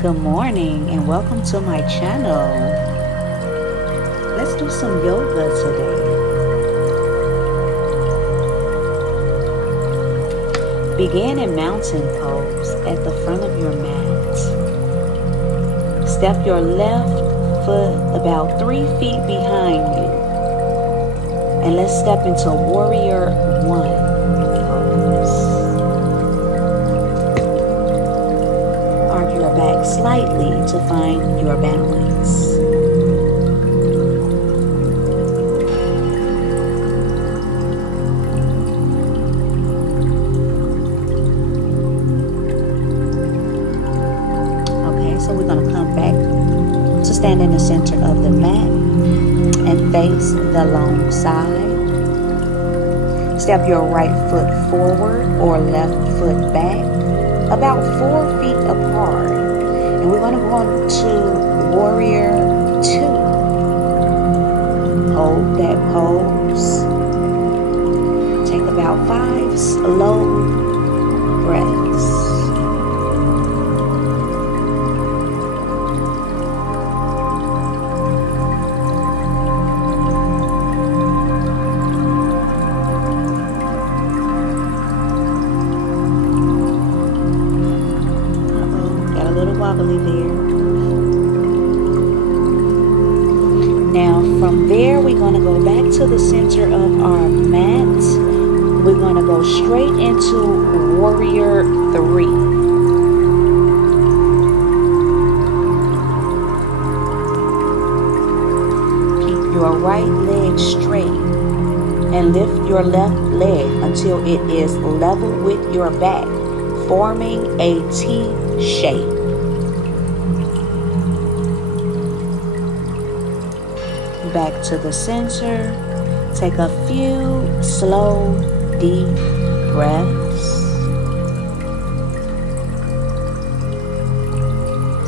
Good morning and welcome to my channel. Let's do some yoga today. Begin in mountain pose at the front of your mat. Step your left foot about 3 feet behind you. And let's step into warrior one pose. Arc your back slightly to find your balance. Okay, so we're going to come back to stand in the center of the mat and face the long side. Step your right foot forward or left foot back about 4 feet apart. And we're going to go into warrior two. Hold that pose. Take about 5 slow breaths. Wobbly there. Now from there we're going to go back to the center of our mat. We're going to go straight into warrior three. Keep your right leg straight and lift your left leg until it is level with your back, forming a T shape. Back to the center. Take a few slow, deep breaths.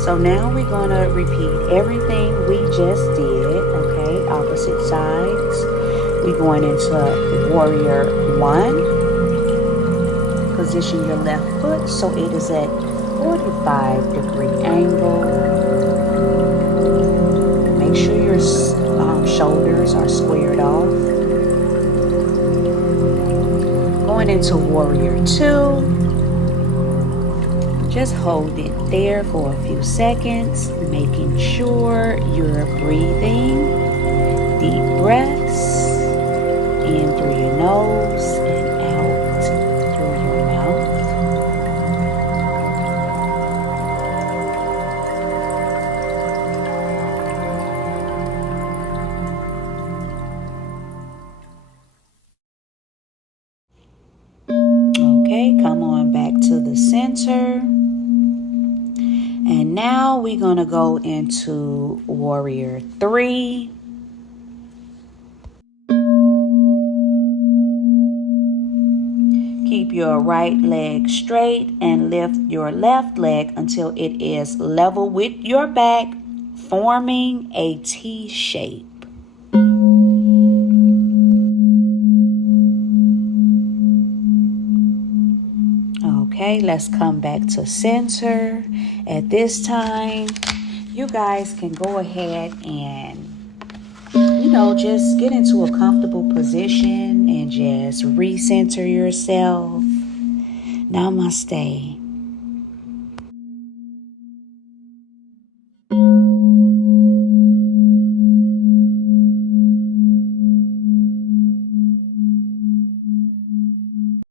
So now we're going to repeat everything we just did, okay? Opposite sides. We're going into warrior one. Position your left foot so it is at 45-degree angle. Make sure your shoulders are squared off. Going into warrior two. Just hold it there for a few seconds, making sure you're breathing. Deep breaths in through your nose and out through your mouth. Okay, come on back to the center. And now we're going to go into warrior three. Keep your right leg straight and lift your left leg until it is level with your back, forming a T shape. Okay, let's come back to center. At this time, you guys can go ahead and, just get into a comfortable position and just recenter yourself. Namaste.